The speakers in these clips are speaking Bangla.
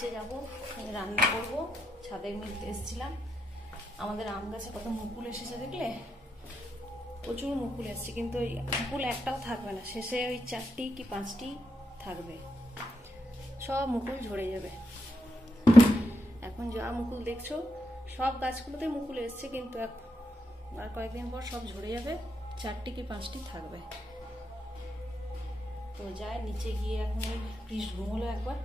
নিচে যাব, রান্না করব। ছাদে নিতে এসেছিলাম। আমাদের আম গাছে কত মুকুল এসেছে দেখলে, প্রচুর মুকুল এসছে, কিন্তু ওই মুকুল একটাও থাকবে না, শেষে ওই 4টি কি 5টি থাকবে, সব মুকুল ঝরে যাবে। এখন যা মুকুল দেখছো সব গাছগুলোতে মুকুল এসছে, কিন্তু আর কয়েকদিন পর সব ঝরে যাবে, 4টি কি 5টি থাকবে। তো যাই নিচে গিয়ে এখন প্লিজ ঘুম হলো একবার,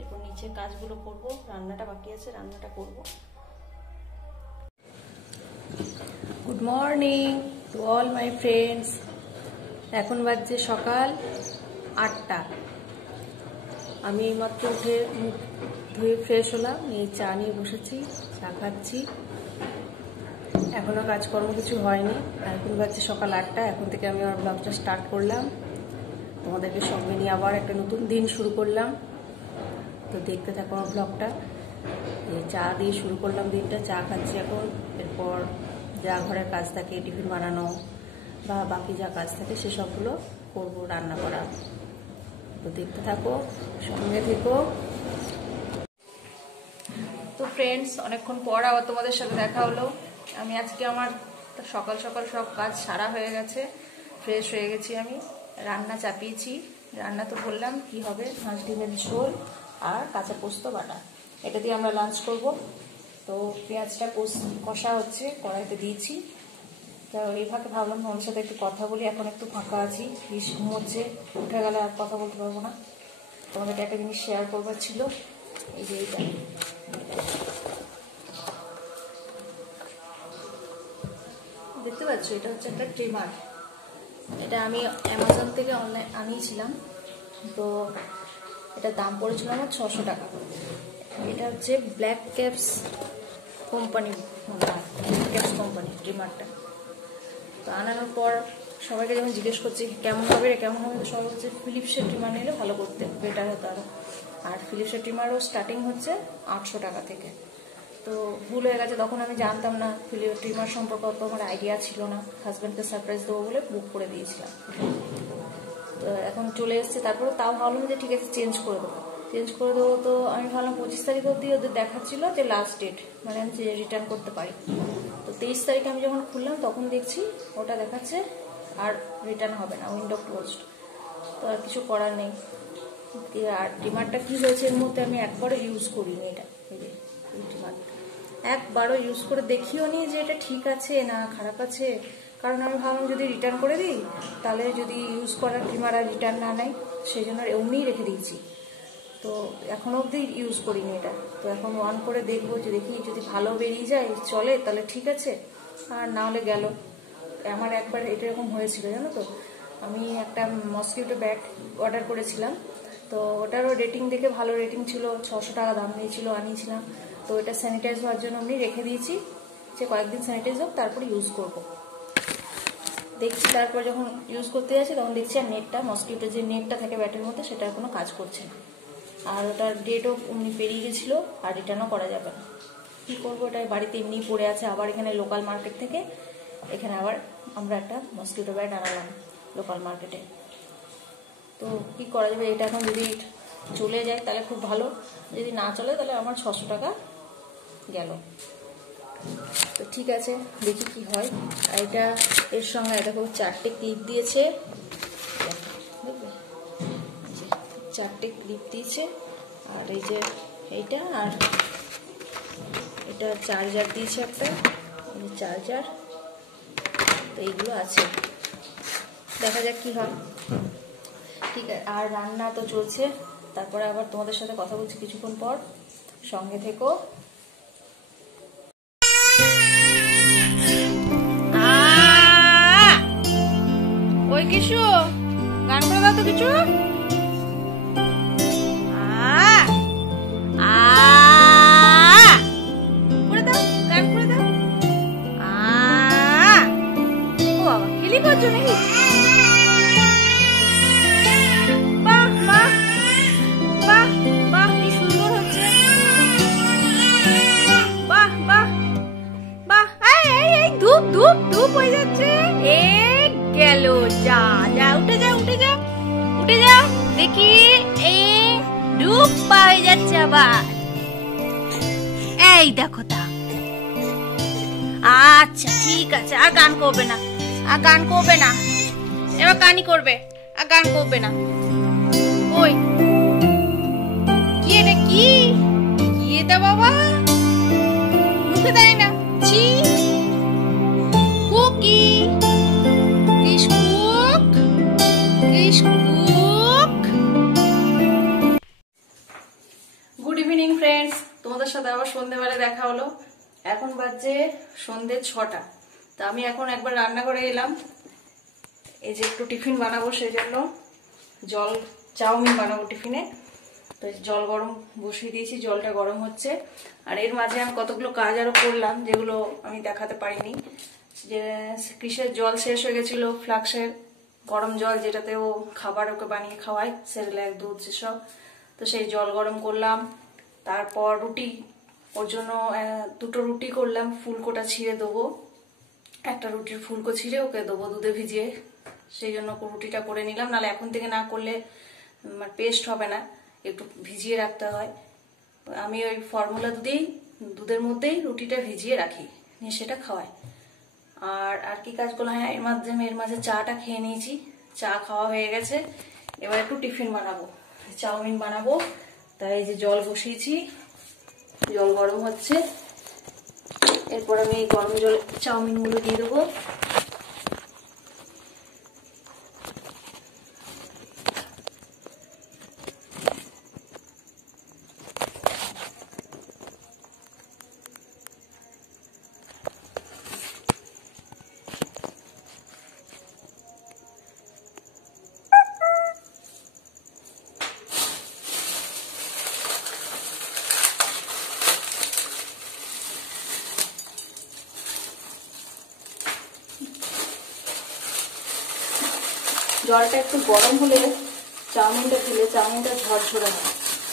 এরপর নিচে কাজগুলো করব, রান্নাটা বাকি আছে, রান্নাটা করব। Good morning to all my friends. এখন বাজছে সকাল 8টা। আমি এইমাত্র উঠে মুখ ধুয়ে ফ্রেশ হলাম, নিয়ে চা নিয়ে বসেছি, চা খাচ্ছি। এখনও কাজকর্ম কিছু হয়নি, এখন বাজছে সকাল 8টা। এখন থেকে আমি আমার ব্লগটা স্টার্ট করলাম, তোমাদেরকে সঙ্গে নিয়ে আবার একটা নতুন দিন শুরু করলাম। তো দেখতে থাকো আমার ব্লগটা। চা দিয়ে শুরু করলাম দিনটা, চা খাচ্ছি এখন। এরপর যা ঘরের কাজ থাকে, টিফিন বানানো বা বাকি যা কাজ থাকে সেসবগুলো করবো, রান্না করা। তো দেখতে থাকো, সঙ্গে থেকো। তো ফ্রেন্ডস, অনেকক্ষণ পর আবার তোমাদের সাথে দেখা হলো। আমি আজকে আমার সকাল সকাল সব কাজ সারা হয়ে গেছে, ফ্রেশ হয়ে গেছি। আমি রান্না চাপিয়েছি। রান্না তো বললাম কি হবে, হাঁস ডিমের ঝোল আর কাঁচা পোস্ত বাটা, এটা দিয়ে আমরা লাঞ্চ করব। তো পেঁয়াজটা কষা হচ্ছে, কড়াইতে দিয়েছি। তো এই ফাঁকে ভাবলাম ওর সাথে একটু কথা বলি, এখন একটু ফাঁকা আছি। বেশ ঘুমোচ্ছে, উঠে গেলে আর কথা বলতে পারবো না। তোমাদেরকে একটা জিনিস শেয়ার করবার ছিল, এই যে এইটা। দেখতে পাচ্ছ, এটা হচ্ছে একটা ট্রিমার। এটা আমি অ্যামাজন থেকে অনলাইন আনিয়েছিলাম। তো এটার দাম পড়েছিল আমার 600 টাকা। এটা হচ্ছে black caps company, caps company ট্রিমারটা। তো আনানোর পর সবাইকে যখন জিজ্ঞেস করছি কেমন হবে কেমন হবে, তো সবাই হচ্ছে ফিলিপসের ট্রিমার নিলে ভালো করতে বেটার হতো আরও। আর ফিলিপসের ট্রিমারও স্টার্টিং হচ্ছে 800 টাকা থেকে। তো ভুল হয়ে গেছে, তখন আমি জানতাম না ফিলিপস ট্রিমার সম্পর্কে, অত আমার আইডিয়া ছিল না। হাজব্যান্ডকে সারপ্রাইজ দেবো বলে বুক করে দিয়েছিলাম। তো এখন চলে এসছে, তারপরে তাও ভাবলাম যে ঠিক আছে চেঞ্জ করে দেবো। তো আমি ভাবলাম 25 তারিখ অবধি ওদের দেখাচ্ছিল যে লাস্ট ডেট, মানে আমি রিটার্ন করতে পারি। তো 23 তারিখে আমি যখন খুললাম তখন দেখছি ওটা দেখাচ্ছে আর রিটার্ন হবে না, উইন্ডো ক্লোজড। তো আর কিছু করার নেই। আর ট্রিমারটা কি হয়েছে, এর মধ্যে আমি একবারও ইউজ করিনি এটা। এই যে ট্রিমারটা একবারও ইউজ করে দেখিও নি যে এটা ঠিক আছে না খারাপ আছে, কারণ আমি ভাবলাম যদি রিটার্ন করে দিই তাহলে যদি ইউজ করার ট্রিমার আর রিটার্ন না নেয়, সেই জন্য এমনিই রেখে দিয়েছি। তো এখনো অবধি ইউজ করিনি এটা। তো এখন অন করে দেখবো, যে দেখি যদি ভালো বেরিয়ে যায় চলে তাহলে ঠিক আছে, আর না হলে গেল। আমার একবার এটা এরকম হয়েছিল জানো তো, আমি একটা মসকিউটো ব্যাট অর্ডার করেছিলাম। তো ওটারও রেটিং দেখে ভালো রেটিং ছিল, 600 টাকা দাম নিয়েছিল, আনিয়েছিলাম। তো এটা স্যানিটাইজ হওয়ার জন্য আমি রেখে দিয়েছি, যে কয়েকদিন স্যানিটাইজ হোক তারপরে ইউজ করব। দেখছি তারপর যখন ইউজ করতে যাচ্ছি তখন দেখছি আর নেটটা, মসকিউটোর যে নেটটা থাকে ব্যাটের মধ্যে, সেটা কোনো কাজ করছে না। আর ওটার ডেটও এমনি পেরিয়ে গেছিলো, আর রিটার্নও করা যাবে না। কী করবো, এটা বাড়িতে এমনি পড়ে আছে। আবার এখানে লোকাল মার্কেট থেকে এখানে আবার আমরা একটা মসকিউটো ব্যাট আনালাম লোকাল মার্কেটে। তো কি করা যাবে, এটা এখন যদি চলে যায় তাহলে খুব ভালো, যদি না চলে তাহলে আমার 600 টাকা গেল। তো ঠিক আছে, দেখি কি হয়। আর এটা এর সঙ্গে দেখো 4টে ক্লিপ দিয়েছে, দেখবে 4টে ক্লিপ দিয়েছে। আর এই যে এইটা, আর এটা চার্জার দিয়েছে একটা, এই চার্জার। তো এইগুলো আছে, দেখা যাক কি হয়। ঠিক আছে, আর রান্না তো চলছে, তারপরে আবার তোমাদের সাথে কথা বলছি কিছুক্ষণ পর, সঙ্গে থেকো। ওই কিছু গান করে দাও তো, কিছু করে দাও, গান করে দাও। ও বাবা, খেলি করছো নাকি? বাহ বাহ বাহ বাহ, কি সুন্দর হচ্ছে। বাহ বাহ বাহ, এই ধূপ ধূপ ধূপ হয়ে যাচ্ছে। গেল, যা যা, উঠে যা উঠে যা উঠে যা, দেখি এই ডুব পা হয়ে যাচ্ছে আবার। এই দেখো তা। আচ্ছা ঠিক আছে, আর গান করবে না, আর গান করবে না, এবার গানই করবে, আর গান করবে না। ওই কি এটা, কি কি এটা বাবা, মুখে দেয় না, ছি। কুকি কুক কুক। গুড ইভিনিং ফ্রেন্ডস, তোমাদের সাথে আবার সন্ধ্যেবেলা দেখা হলো। এখন বাজে সন্ধ্যে 6টা। তা আমি এখন একবার রান্নাঘরে এলাম, এই যে একটু টিফিন বানাবো, সেই জন্য চাউমিন বানাবো টিফিনে। তো জল গরম বসিয়ে দিয়েছি, জলটা গরম হচ্ছে। আর এর মাঝে আমি কতগুলো কাজ আরো করলাম, যেগুলো আমি দেখাতে পারিনি। যে কিসের জল শেষ হয়ে গেছিল, ফ্লাক্সের গরম জল, যেটাতে ও খাবার ওকে বানিয়ে খাওয়ায়, সেরেলাক দুধ সেসব। তো সেই জল গরম করলাম। তারপর রুটি, ওর জন্য 2টো রুটি করলাম, ফুলকোটা ছিঁড়ে দেবো। একটা রুটির ফুলকো ছিঁড়ে ওকে দেবো দুধে ভিজিয়ে, সেই জন্য রুটিটা করে নিলাম। নাহলে এখন থেকে না করলে পেস্ট হবে না, একটু ভিজিয়ে রাখতে হয়। আমি ওই ফর্মুলা দুধের মধ্যেই রুটিটা ভিজিয়ে রাখি, নিয়ে সেটা খাওয়াই। আর কি কাজ করলাম, হ্যাঁ এর মাঝে চাটা খেয়ে নিয়েছি, চা খাওয়া হয়ে গেছে। এবার একটু টিফিন বানাবো, চাউমিন বানাবো। তাই এই যে জল বসিয়েছি, জল গরম হচ্ছে। এরপর আমি এই গরম জলে চাউমিনগুলো দিয়ে দেবো। জলটা একটু গরম হলে চাউমিনটা দিলে চাউমিনটা ঝরঝরে হয়।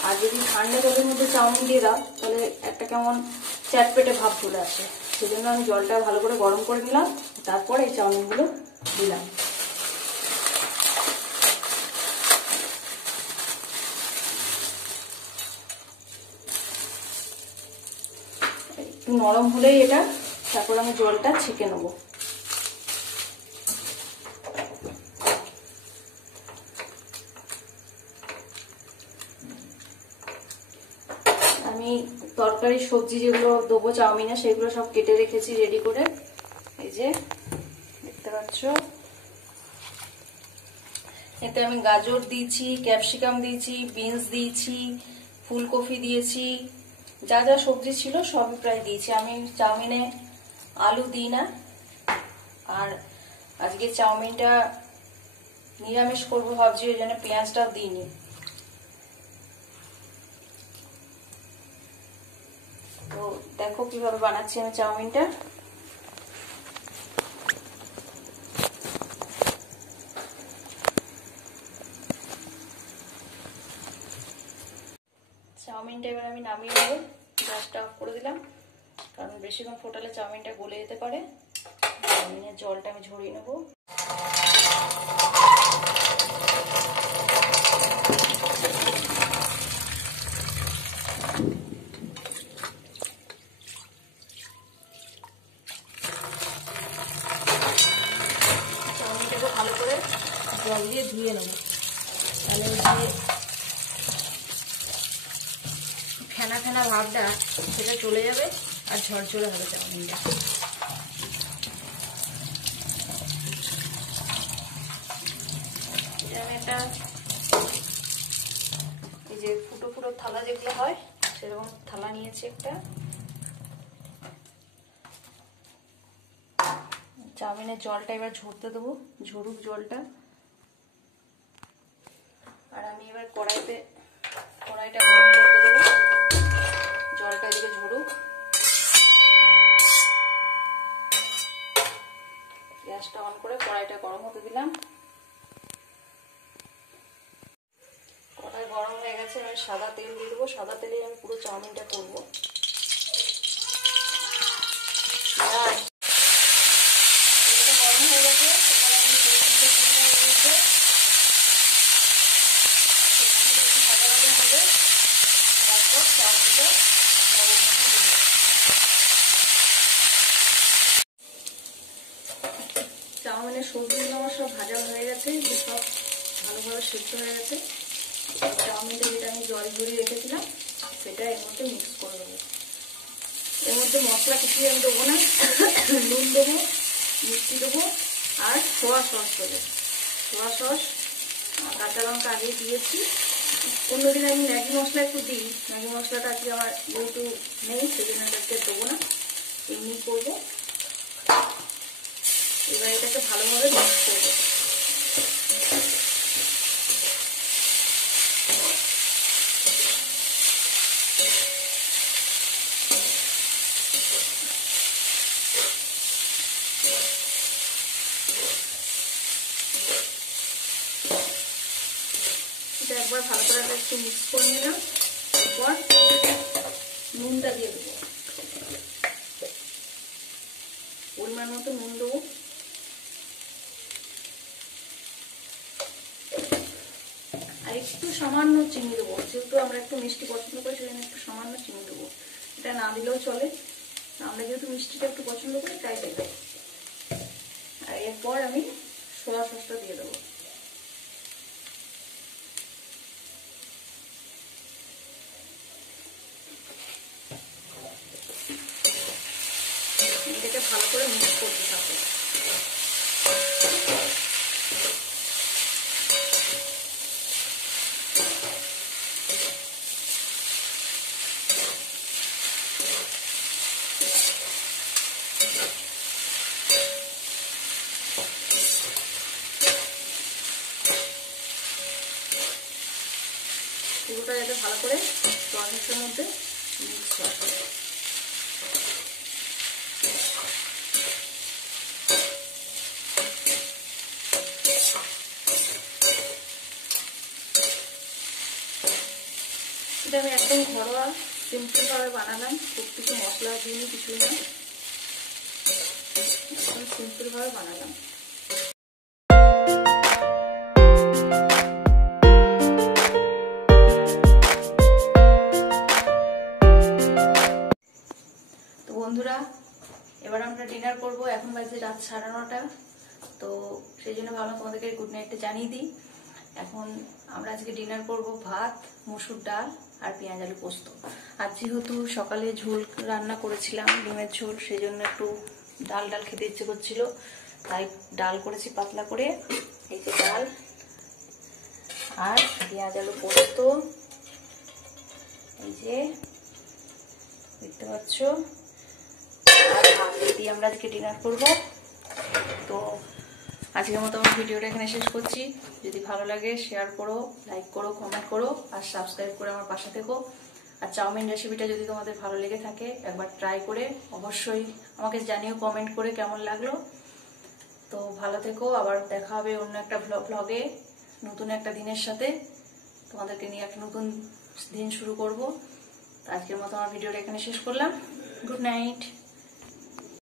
আর যদি ঠান্ডা জলের মধ্যে চাউমিন দিয়ে দাও, তাহলে একটা কেমন চ্যাটপেটে ভাব চলে আসে। সেজন্য আমি জলটা ভালো করে গরম করে নিলাম, তারপর এই চাউমিনগুলো দিলাম। একটু নরম হলেই এটা, তারপর আমি জলটা ছেঁকে নেবো। আমি তরকারি সবজি যেগুলো দেবো চাউমিনে, সেগুলো সব কেটে রেখেছি রেডি করে। এই যে দেখতে পাচ্ছ, এতে আমি গাজর দিয়েছি, ক্যাপসিকাম দিয়েছি, বিনস দিয়েছি, ফুলকপি দিয়েছি, যা যা সবজি ছিল সবই প্রায় দিয়েছি। আমি চাউমিনে আলু দিই না, আর আজকে চাউমিনটা নিরামিষ করবো ভাবছি, ওই জন্য পেঁয়াজটাও দিইনি। তো দেখো কিভাবে বানাচ্ছি আমি চাউমিনটা। চাউমিনটা এবার আমি নামিয়ে নেব, গ্যাসটা অফ করে দিলাম, কারণ বেশিক্ষণ ফোটালে চাউমিনটা গলে যেতে পারে। চাউমিনের জলটা আমি ঝরিয়ে নেব। চাউমিনটাকে ভালো করে জল দিয়ে ধুয়ে নেব, তাহলে ওই যে ফেনা ফেনা ভাবটা সেটা চলে যাবে, আর ঝরঝরে হবে চাউমিনটা। একটা এই যে ফুটো ফুটো থালা যেগুলো হয়, সেরকম থালা নিয়েছি একটা। চাউমিনের জলটা এবার ঝরতে দেবো, ঝরুক জলটা। আর আমি এবার কড়াইটা গরম করতে দেবো, জলটা এদিকে ঝরুক। গ্যাসটা অন করে কড়াইটা গরম হতে দিলাম। কড়াই গরম হয়ে গেছে, আমি সাদা তেল দিয়ে দেবো। সাদা তেলেই আমি পুরো চাউমিনটা করবো। গরম হয়ে গেছে, তারপর চাউমিনটা চাউমিনের সবজিগুলো আমার সব ভাজা হয়ে গেছে, সব ভালোভাবে সেদ্ধ হয়ে গেছে। চাউমিনটা যেটা আমি জল ঝরিয়ে রেখেছিলাম সেটা এর মধ্যে মিক্স করে দেবো। এর মধ্যে মশলা কিছুই আমি দেবো না, নুন দেবো, মিষ্টি দেবো আর সোয়া সস দেবো। সোয়া সস, কাঁচা লঙ্কা আগেই দিয়েছি। অন্যদিন আমি ম্যাগি মশলা একটু দিই, ম্যাগি মশলাটা আজকে আমার যেহেতু নেই সেজন্য এটাকে দেবো না, এমনি করবো। এবার এটাকে ভালোভাবে মিক্স করবো। এটা একবার ভালো করে একটু মিক্স করে নিলাম। এরপর নুনটা দিয়ে দেবো, পরিমাণ মতো নুন দেবো। আর একটু সামান্য চিনি দেবো, যেহেতু আমরা একটু মিষ্টি পছন্দ করি সেজন্য একটু সামান্য চিনি দেবো। এটা না দিলেও চলে, আমরা যেহেতু মিষ্টিটা একটু পছন্দ করি তাই দেবো। আর এরপর আমি সোয়া সসটা দিয়ে দেবো। এটাকে ভালো করে মিক্স করতে থাকবো। পুরোটা যাতে ভালো করে সসের মধ্যে মিক্স হয়। এটা আমি একদম ঘরোয়া সিম্পল ভাবে বানালাম, খুব কিছু মশলা দিইনি, কিছুই না, একদম সিম্পল ভাবে বানালাম। তো বন্ধুরা, এবার আমরা ডিনার করব। এখন বাজে রাত 9:30, তো সেই জন্য ভাবলাম তোমাদেরকে গুড নাইটটা জানিয়ে দিই। এখন আমরা আজকে ডিনার করব ভাত, মসুর ডাল আর পেঁয়াজ আলু পোস্ত। আর যেহেতু সকালে ঝোল রান্না করেছিলাম, ডিমের ঝোল, সেই জন্য একটু ডাল খেতে ইচ্ছে করছিল, তাই ডাল করেছি পাতলা করে। এই যে ডাল আর পেঁয়াজ আলু পোস্ত, এই যে দেখতে পাচ্ছ, আর ভাত দিয়ে আমরা আজকে ডিনার করব। তো আজকের মতো আমার ভিডিওটা এখানে শেষ করছি। যদি ভালো লাগে শেয়ার করো, লাইক করো, কমেন্ট করো আর সাবস্ক্রাইব করে আমার পাশে থেকো। আর চাউমিন রেসিপিটা যদি তোমাদের ভালো লেগে থাকে একবার ট্রাই করে অবশ্যই আমাকে জানিও কমেন্ট করে কেমন লাগলো। তো ভালো থেকো, আবার দেখা হবে অন্য একটা ব্লগে নতুন একটা দিনের সাথে। তোমাদেরকে নিয়ে একটা নতুন দিন শুরু করব। আজকের মতো আমার ভিডিওটা এখানে শেষ করলাম। Good night.